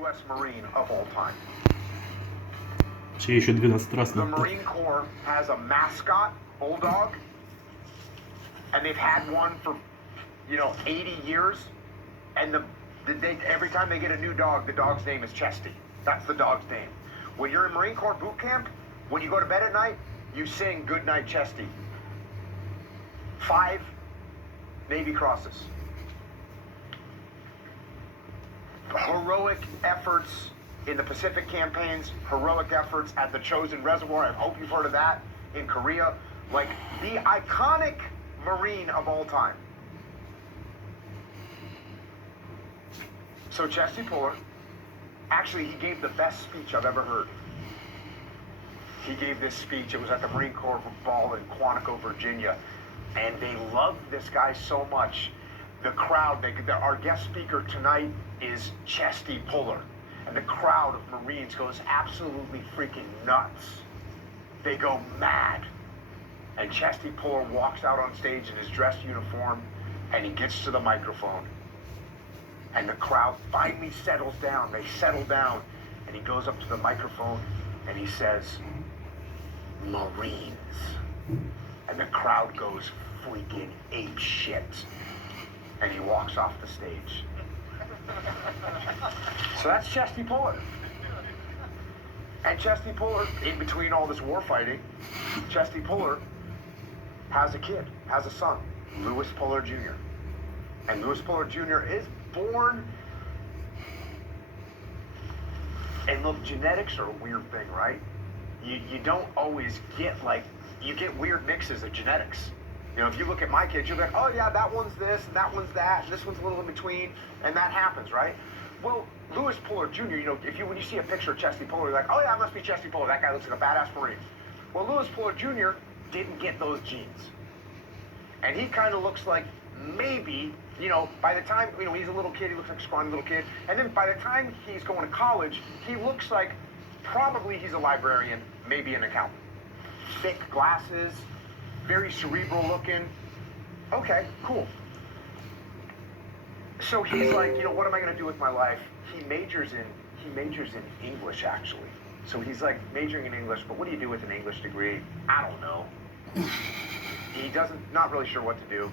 U.S. Marine of all time. Чи еще 12 раз The надо. Marine Corps has a mascot, bulldog, and they've had one for, 80 years. And every time they get a new dog, the dog's name is Chesty. That's the dog's name. When you're in Marine Corps boot camp, when you go to bed at night, you sing "Good Night, Chesty." 5 Navy Crosses. Heroic efforts in the Pacific campaigns, heroic efforts at the Chosin Reservoir. I hope you've heard of that in Korea. Like the iconic Marine of all time. So Chesty Puller, actually, he gave the best speech I've ever heard. He gave this speech. It was at the Marine Corps Ball in Quantico, Virginia. And they loved this guy so much. The crowd, our guest speaker tonight is Chesty Puller. And the crowd of Marines goes absolutely freaking nuts. They go mad. And Chesty Puller walks out on stage in his dress uniform, and he gets to the microphone. And the crowd finally settles down. They settle down. And he goes up to the microphone, and he says, "Marines." And the crowd goes freaking ape shit. And he walks off the stage. So that's Chesty Puller. And Chesty Puller, in between all this war fighting, Chesty Puller has a kid, has a son, Lewis Puller Jr. And Lewis Puller Jr. is born. And look, genetics are a weird thing, right? You don't always get you get weird mixes of genetics. If you look at my kids, you'll be like, oh yeah, that one's this, and that one's that, and this one's a little in between, and that happens, right? Well, Lewis Puller Jr., when you see a picture of Chesty Puller, you're like, oh yeah, it must be Chesty Puller. That guy looks like a badass Marine. Well, Lewis Puller Jr. didn't get those genes. And he kind of looks like maybe, by the time, he's a little kid, he looks like a scrawny little kid. And then by the time he's going to college, he looks like probably he's a librarian, maybe an accountant. Thick glasses, very cerebral looking. Okay, cool. So he's like, what am I going to do with my life? He majors in English, actually. So he's like majoring in English, but what do you do with an English degree? I don't know. He not really sure what to do.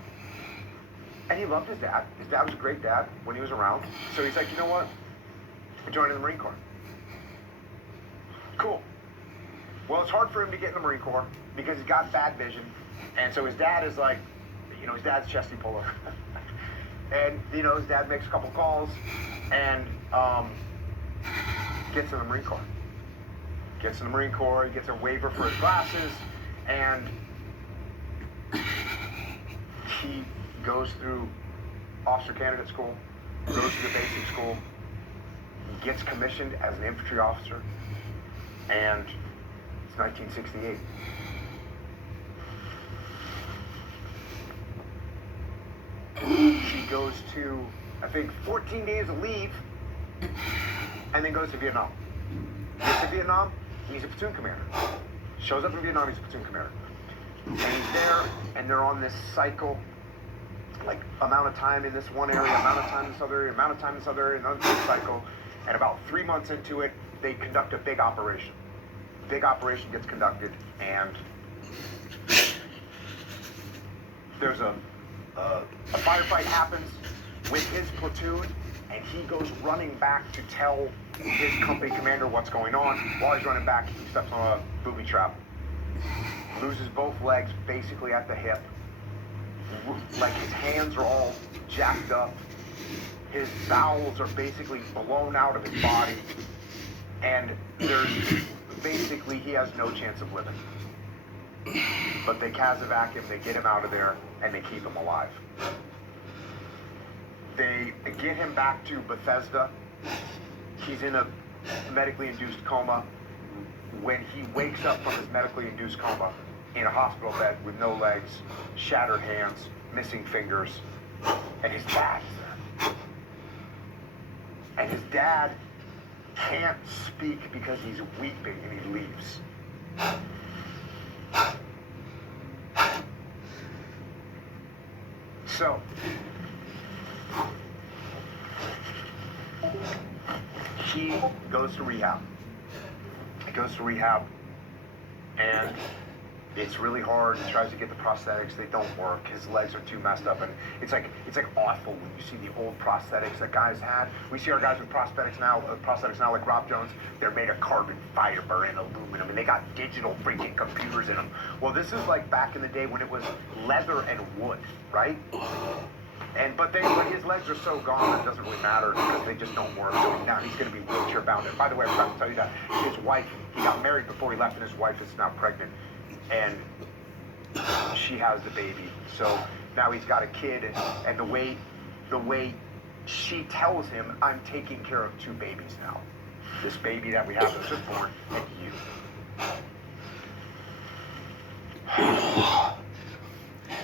And he loved his dad. His dad was a great dad when he was around. So he's like, you know what? I'm joining the Marine Corps. Cool. Well, it's hard for him to get in the Marine Corps because he's got bad vision. And so his dad is like, his dad's Chesty Puller. And, his dad makes a couple calls and gets in the Marine Corps. Gets in the Marine Corps, he gets a waiver for his glasses, and he goes through officer candidate school, goes through the basic school, gets commissioned as an infantry officer, and it's 1968. He goes to, I think, 14 days of leave, and then goes to Vietnam. Gets to Vietnam, he's a platoon commander. Shows up in Vietnam, he's a platoon commander. And he's there, and they're on this cycle, like amount of time in this one area, amount of time in this other area, amount of time in this other area, another cycle. And about 3 months into it, they conduct a big operation. Big operation gets conducted, and there's a firefight happens with his platoon, and he goes running back to tell his company commander what's going on. While he's running back, he steps on a booby trap, loses both legs basically at the hip. Like his hands are all jacked up. His bowels are basically blown out of his body. And he has no chance of living. But they Casevac him, they get him out of there, and they keep him alive. They get him back to Bethesda. He's in a medically induced coma. When he wakes up from his medically induced coma in a hospital bed with no legs, shattered hands, missing fingers, and his dad's there. And his dad can't speak because he's weeping, and he leaves. So, he goes to rehab. He goes to rehab, and it's really hard. He tries to get the prosthetics; they don't work. His legs are too messed up, and it's like awful when you see the old prosthetics that guys had. We see our guys with prosthetics now, like Rob Jones. They're made of carbon fiber and aluminum, and they got digital freaking computers in them. Well, this is like back in the day when it was leather and wood, right? But his legs are so gone, it doesn't really matter because they just don't work. So now he's going to be wheelchair bound. And by the way, I forgot to tell you that his wife, he got married before he left, and his wife is now pregnant, and she has the baby. So now he's got a kid, and the way she tells him, I'm taking care of 2 babies now. This baby that we have that's just born, and you.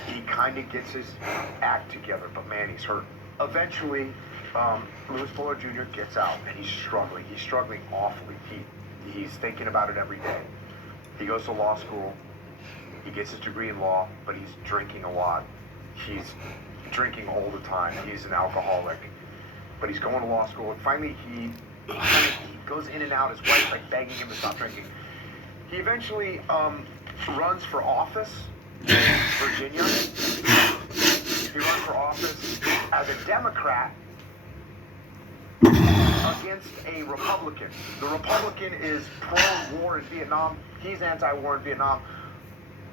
He kind of gets his act together, but man, he's hurt. Eventually, Louis Fuller Jr. gets out, and he's struggling. He's struggling awfully. He's thinking about it every day. He goes to law school. He gets his degree in law, but he's drinking a lot. He's drinking all the time. He's an alcoholic, but he's going to law school. And finally, he goes in and out. His wife's like begging him to stop drinking. He eventually runs for office in Virginia. He runs for office as a Democrat against a Republican. The Republican is pro-war in Vietnam. He's anti-war in Vietnam.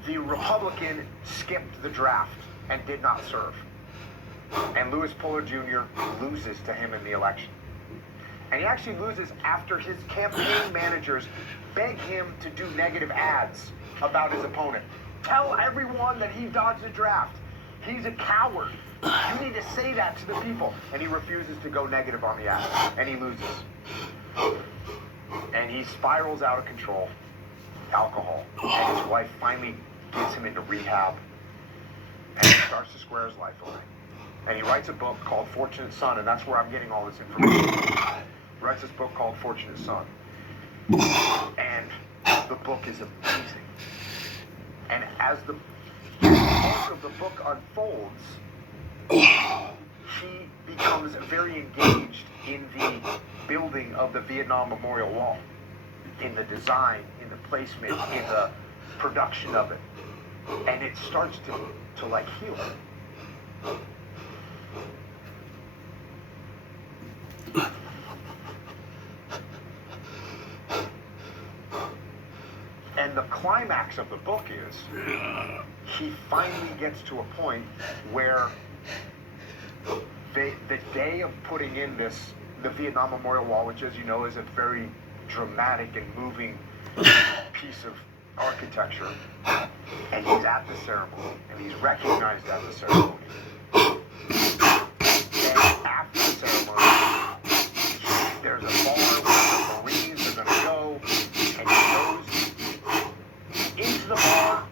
The Republican skipped the draft and did not serve. And Louis Fuller Jr. loses to him in the election. And he actually loses after his campaign managers beg him to do negative ads about his opponent. Tell everyone that he dodged the draft. He's a coward. You need to say that to the people. And he refuses to go negative on the ad. And he loses. And he spirals out of control. Alcohol. And his wife finally gets him into rehab. And he starts to square his life away. And he writes a book called Fortunate Son. And that's where I'm getting all this information. He writes this book called Fortunate Son. And the book is amazing. And as the bulk of the book unfolds, he becomes very engaged in the building of the Vietnam Memorial Wall, in the design, in the placement, in the production of it. And it starts to like heal. And the climax of the book is he finally gets to a point where the day of putting in the Vietnam Memorial Wall, which, as you know, is a very dramatic and moving piece of architecture, and he's at the ceremony, and he's recognized at the ceremony. And after the ceremony, there's a bar where the Marines are going to go, and he goes into the bar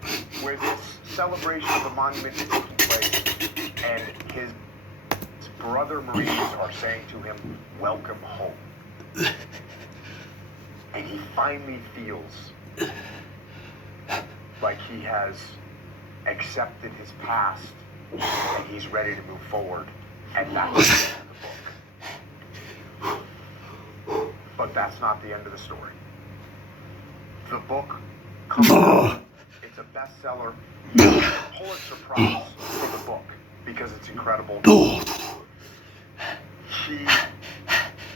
where this celebration of the monument is taking place, and his brother Marines are saying to him, welcome home. And he finally feels like he has accepted his past and he's ready to move forward. And that's the end of the book. But that's not the end of the story. The book comes out. It's a bestseller. Pulitzer Prize for the book because it's incredible. He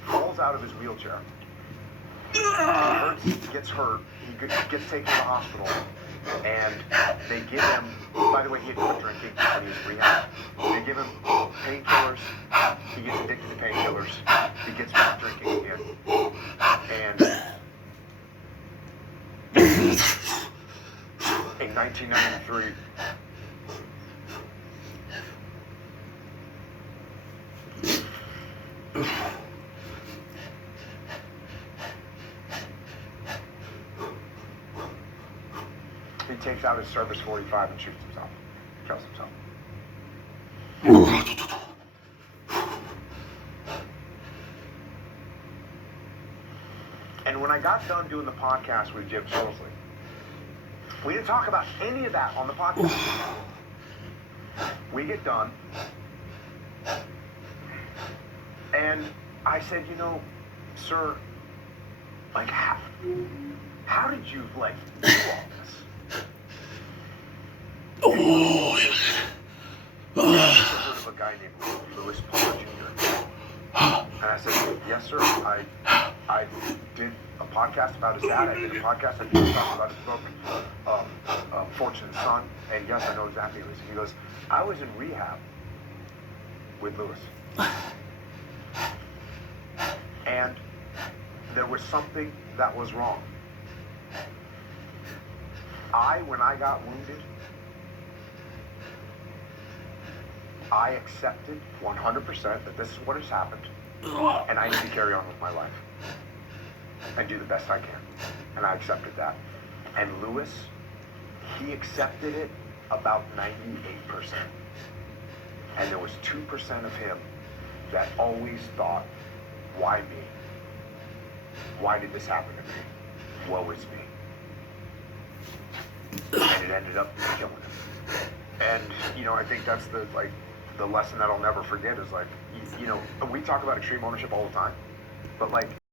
falls out of his wheelchair. He gets hurt. He gets taken to the hospital. And they give him, by the way, he had quit drinking when he was in rehab. They give him painkillers. He gets addicted to painkillers. He gets back drinking again. And in 1993, he takes out his service 45 and shoots himself. Kills himself. And when I got done doing the podcast with Jim Mosley, we didn't talk about any of that on the podcast. We get done, and I said, you know, sir, like, how did you, like, do all this? Oh, I heard of a guy named Louis Paul Jr. And I said, yes, sir. I did a podcast about his dad. I did a podcast. I did a talk about his book, Fortunate Son. And yes, I know exactly who he is. He goes, I was in rehab with Louis. And there was something that was wrong. When I got wounded, I accepted 100% that this is what has happened, and I need to carry on with my life and do the best I can. And I accepted that. And Louis, he accepted it about 98%. And there was 2% of him that always thought, why me? Why did this happen to me? Woe is me. And it ended up killing him. And, you know, I think that's the lesson that I'll never forget is, like, you know, we talk about extreme ownership all the time, but, like,